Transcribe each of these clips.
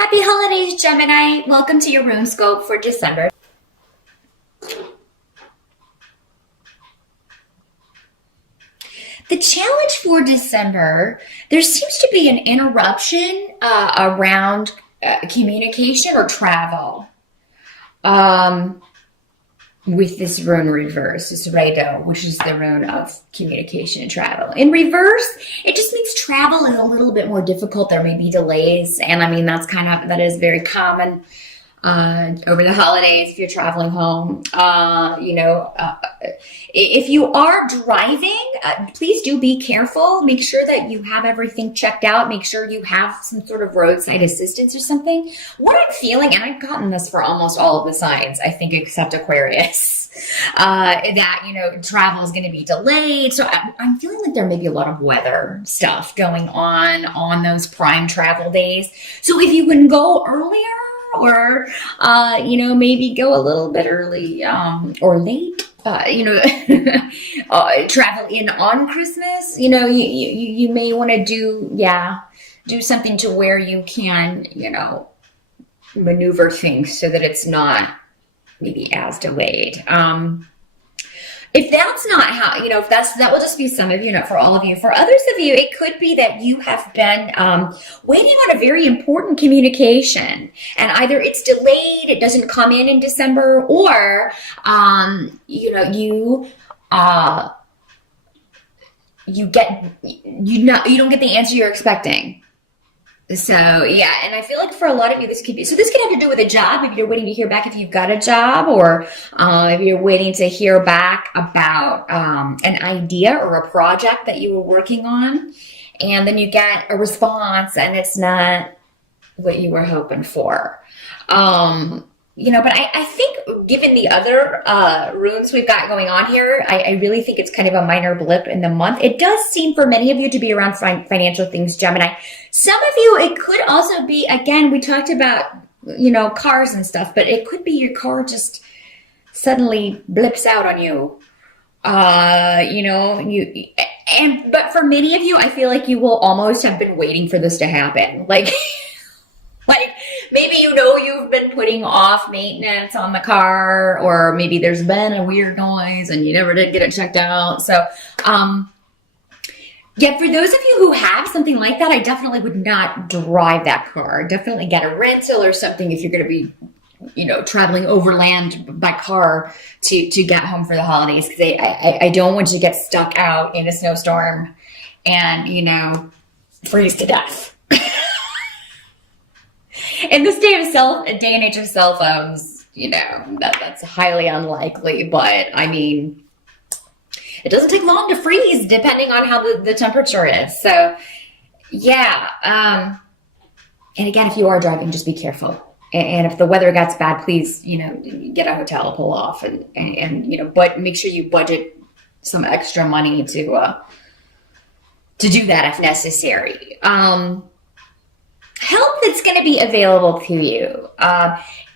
Happy holidays, Gemini. Welcome to your room scope for December. The challenge for December, there seems to be an interruption around communication or travel with this rune reverse, this Rado, which is the rune of communication and travel. In reverse, it just means travel is a little bit more difficult. There may be delays, and I mean that is very common over the holidays if you're traveling home. If you are driving, please do be careful. Make sure that you have everything checked out. Make sure you have some sort of roadside assistance or something. What I'm feeling, and I've gotten this for almost all of the signs, I think, except Aquarius, that, travel is going to be delayed. So I'm feeling like there may be a lot of weather stuff going on those prime travel days. So if you can go earlier, or maybe go a little bit early or late, travel in on Christmas, you may want to do something to where you can maneuver things so that it's not maybe as delayed. If that's not how, that will just be some of you, not for all of you. For others of you, it could be that you have been waiting on a very important communication, and either it's delayed, it doesn't come in December, or you don't get the answer you're expecting. So yeah, and I feel like for a lot of you, this could have to do with a job. If you're waiting to hear back if you've got a job, or if you're waiting to hear back about an idea or a project that you were working on, and then you get a response and it's not what you were hoping for. But I think given the other runes we've got going on here, I really think it's kind of a minor blip in the month. It does seem for many of you to be around financial things, Gemini. Some of you, it could also be, again, we talked about, cars and stuff, but it could be your car just suddenly blips out on you. But for many of you, I feel like you will almost have been waiting for this to happen. Like maybe you've been putting off maintenance on the car, or maybe there's been a weird noise and you never did get it checked out. So, for those of you who have something like that, I definitely would not drive that car. Definitely get a rental or something if you're going to be, traveling overland by car to get home for the holidays. Because I don't want you to get stuck out in a snowstorm and, freeze to death. In this day and age of cell phones, that's highly unlikely. But I mean, it doesn't take long to freeze depending on how the temperature is. So yeah. And again, if you are driving, just be careful. And if the weather gets bad, please, get a hotel, pull off, and but make sure you budget some extra money to do that if necessary. Help that's going to be available to you.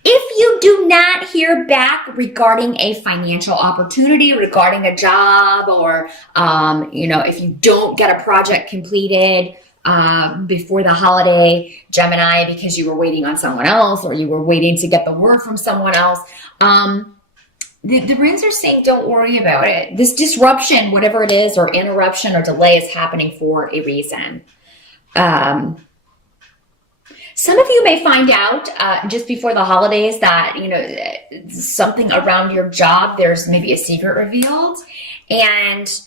If you do not hear back regarding a financial opportunity, regarding a job, or, if you don't get a project completed before the holiday, Gemini, because you were waiting on someone else, or you were waiting to get the word from someone else, the runes are saying don't worry about it. This disruption, whatever it is, or interruption or delay, is happening for a reason. Some of you may find out just before the holidays that, something around your job, there's maybe a secret revealed, and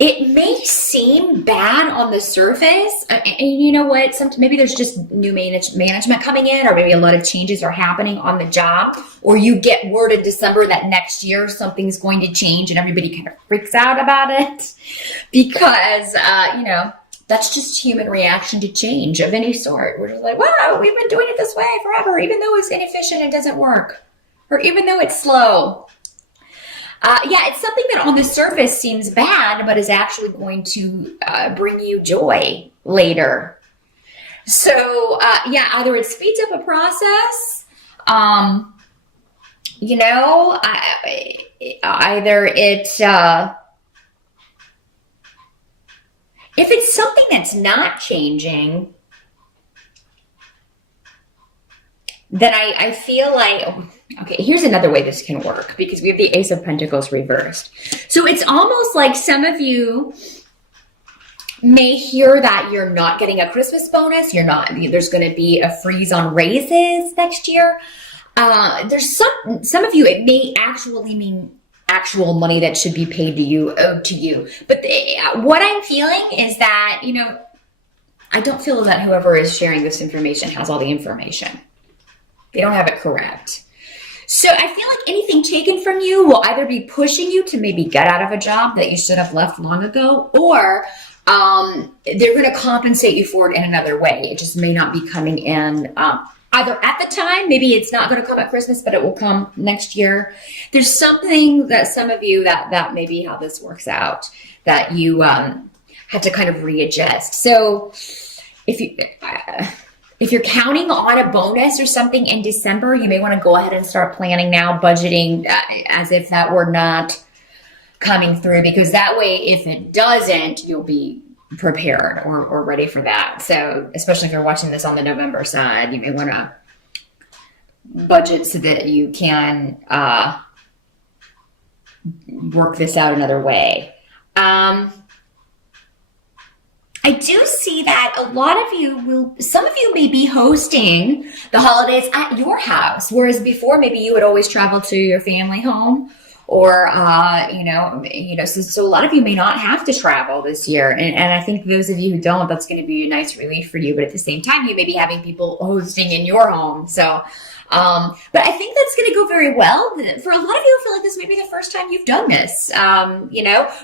it may seem bad on the surface. And you know what? Maybe there's just new management coming in, or maybe a lot of changes are happening on the job, or you get word in December that next year something's going to change and everybody kind of freaks out about it because, that's just human reaction to change of any sort. We're just like, wow, we've been doing it this way forever, even though it's inefficient and doesn't work, or even though it's slow. It's something that on the surface seems bad, but is actually going to bring you joy later. So, either it speeds up a process, either it... If it's something that's not changing, then I feel like, okay, here's another way this can work because we have the Ace of Pentacles reversed. So it's almost like some of you may hear that you're not getting a Christmas bonus. There's going to be a freeze on raises next year. There's some of you, it may actually mean actual money that should be paid to you, owed to you. But what I'm feeling is that, I don't feel that whoever is sharing this information has all the information. They don't have it correct. So I feel like anything taken from you will either be pushing you to maybe get out of a job that you should have left long ago, or they're going to compensate you for it in another way. It just may not be coming in either at the time. Maybe it's not going to come at Christmas, but it will come next year. There's something that some of you that may be how this works out, that you have to kind of readjust. So if you're counting on a bonus or something in December, you may want to go ahead and start planning now, budgeting as if that were not coming through, because that way, if it doesn't, you'll be prepared or ready for that. So especially if you're watching this on the November side, you may want to budget so that you can work this out another way. I do see that a lot of you some of you may be hosting the holidays at your house, whereas before maybe you would always travel to your family home, or so a lot of you may not have to travel this year, and I think those of you who don't, that's going to be a nice relief for you. But at the same time, you may be having people hosting in your home, so. But I think that's going to go very well. For a lot of you, I feel like this may be the first time you've done this,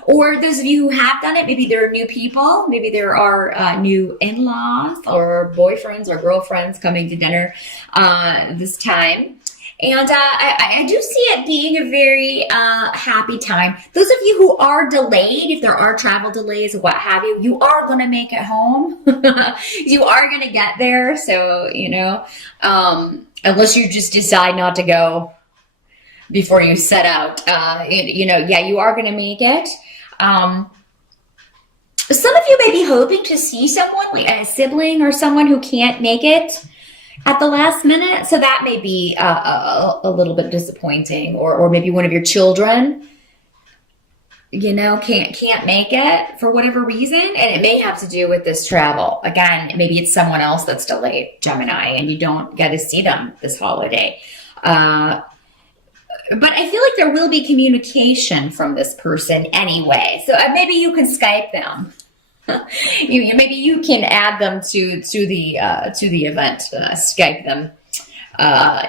or those of you who have done it, maybe there are new people, maybe there are new in-laws or boyfriends or girlfriends coming to dinner this time. And I do see it being a very happy time. Those of you who are delayed, if there are travel delays or what have you, you are going to make it home. You are going to get there. So, unless you just decide not to go before you set out, you are going to make it. Some of you may be hoping to see someone, like a sibling or someone who can't make it at the last minute. So that may be a little bit disappointing, or maybe one of your children, can't make it for whatever reason. And it may have to do with this travel. Again, maybe it's someone else that's delayed, Gemini, and you don't get to see them this holiday. But I feel like there will be communication from this person anyway. So maybe you can Skype them. Maybe you can add them to the event, Skype them,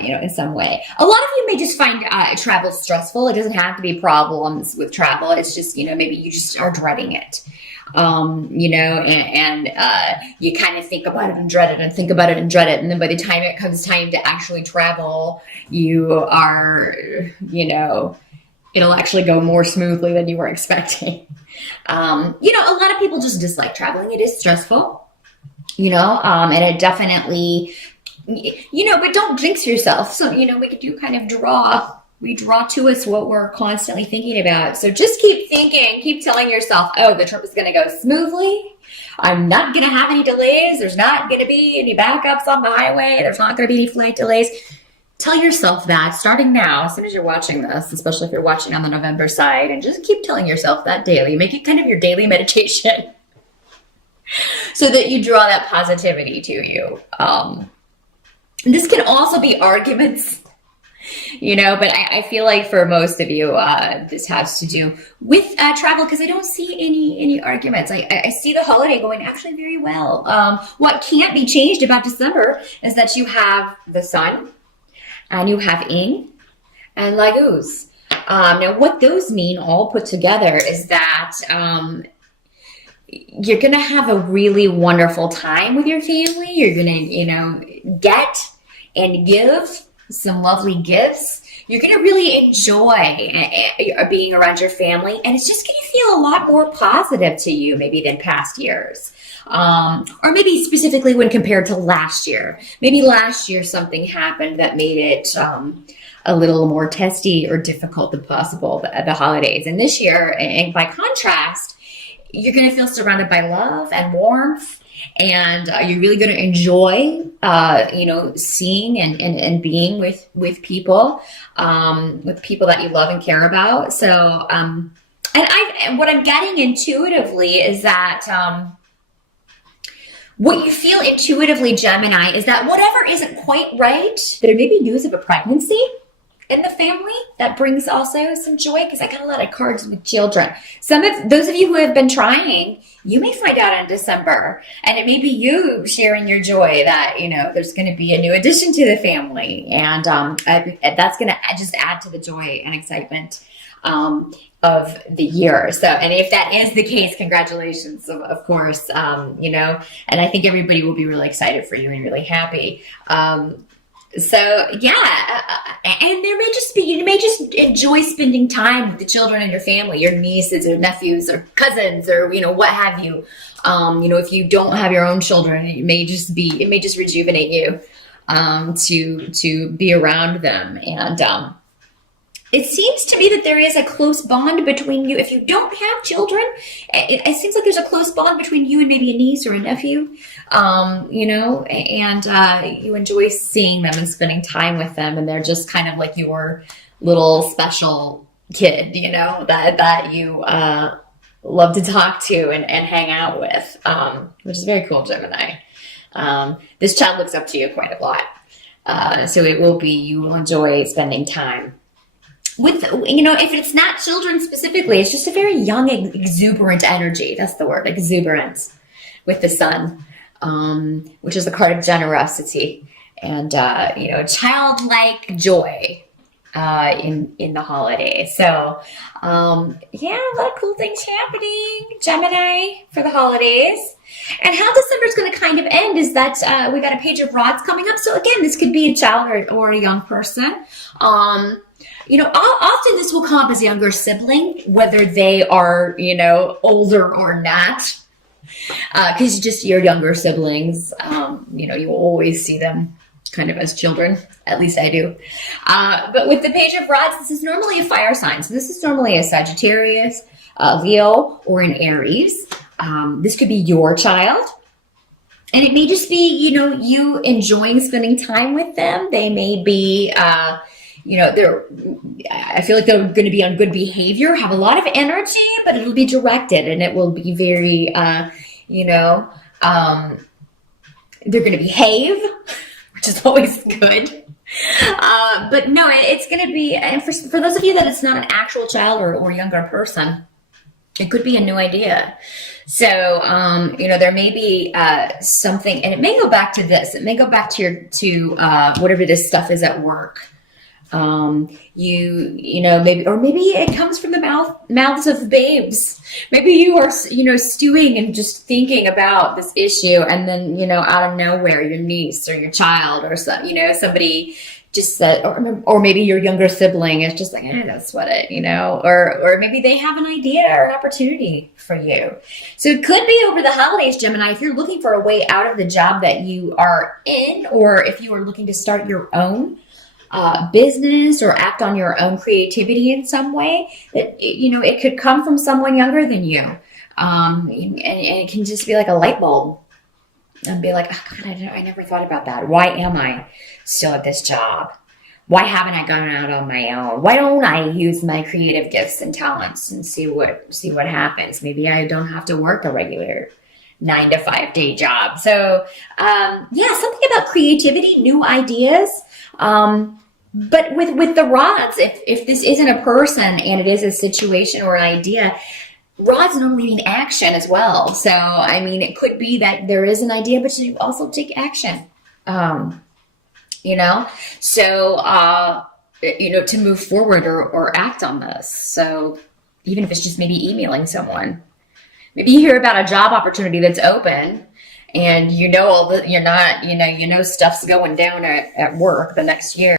in some way. A lot of you may just find travel stressful. It doesn't have to be problems with travel. It's just, maybe you just are dreading it, and you kind of think about it and dread it and think about it and dread it. And then by the time it comes time to actually travel, you are, it'll actually go more smoothly than you were expecting. A lot of people just dislike traveling. It is stressful, and it definitely, but don't jinx yourself. So, we could do kind of we draw to us what we're constantly thinking about. So just keep thinking, keep telling yourself, oh, the trip is going to go smoothly. I'm not going to have any delays. There's not going to be any backups on the highway. There's not going to be any flight delays. Tell yourself that starting now, as soon as you're watching this, especially if you're watching on the November side, and just keep telling yourself that daily. Make it kind of your daily meditation so that you draw that positivity to you. This can also be arguments, but I feel like for most of you, this has to do with travel, because I don't see any arguments. I see the holiday going actually very well. What can't be changed about December is that you have the sun, and you have Ing and Laguz. Now, what those mean all put together is that you're going to have a really wonderful time with your family. You're going to, get and give some lovely gifts. You're going to really enjoy being around your family, and it's just going to feel a lot more positive to you maybe than past years. Or maybe specifically when compared to last year. Maybe last year something happened that made it a little more testy or difficult than possible at the holidays. And this year, and by contrast, you're going to feel surrounded by love and warmth. and you're really going to enjoy, seeing and being with people that you love and care about. So, and what I'm getting intuitively is that, what you feel intuitively, Gemini, is that whatever isn't quite right, there may be news of a pregnancy in the family that brings also some joy, because I got a lot of cards with children. Some of those of you who have been trying, you may find out in December, and it may be you sharing your joy that, there's going to be a new addition to the family, and that's going to just add to the joy and excitement of the year. So, and if that is the case, congratulations, of course, and I think everybody will be really excited for you and really happy. So yeah, and there may just be, you may just enjoy spending time with the children in your family, your nieces or nephews or cousins or, what have you. If you don't have your own children, it may just rejuvenate you, to be around them. And, it seems to me that there is a close bond between you. If you don't have children, it seems like there's a close bond between you and maybe a niece or a nephew, and you enjoy seeing them and spending time with them. And they're just kind of like your little special kid, that you love to talk to and hang out with, which is very cool, Gemini. This child looks up to you quite a lot. So you will enjoy spending time with, if it's not children specifically, it's just a very young, exuberant energy. That's the word, exuberance, with the sun, which is the card of generosity and, childlike joy, in the holidays. So, a lot of cool things happening, Gemini, for the holidays. And how December is going to kind of end is that, we got a page of rods coming up. So again, this could be a child or a young person. Often this will come up as a younger sibling, whether they are, older or not, because just your younger siblings, you will always see them kind of as children. At least I do. But with the page of rods, this is normally a fire sign. So this is normally a Sagittarius, Leo, or an Aries. This could be your child. And it may just be, you enjoying spending time with them. They may be, I feel like they're going to be on good behavior, have a lot of energy, but it'll be directed and it will be very, they're going to behave, which is always good. But no, it's going to be, and for those of you that it's not an actual child or younger person, it could be a new idea. So, there may be something, and it may go back to this. It may go back to whatever this stuff is at work. Maybe it comes from the mouths of babes. Maybe you are, stewing and just thinking about this issue, and then, out of nowhere, your niece or your child or somebody just said, or maybe your younger sibling is just like, don't sweat it, or maybe they have an idea or an opportunity for you. So it could be over the holidays, Gemini, if you're looking for a way out of the job that you are in, or if you are looking to start your own business or act on your own creativity in some way, that, it could come from someone younger than you. And it can just be like a light bulb and be like, oh God, I never thought about that. Why am I still at this job? Why haven't I gone out on my own? Why don't I use my creative gifts and talents and see what happens? Maybe I don't have to work a regular 9-to-5 day job. So, something about creativity, new ideas. But with the rods, if this isn't a person and it is a situation or an idea, rods normally mean action as well. So, it could be that there is an idea, but you also take action, to move forward or act on this. So even if it's just maybe emailing someone, maybe you hear about a job opportunity that's open and stuff's going down at work the next year.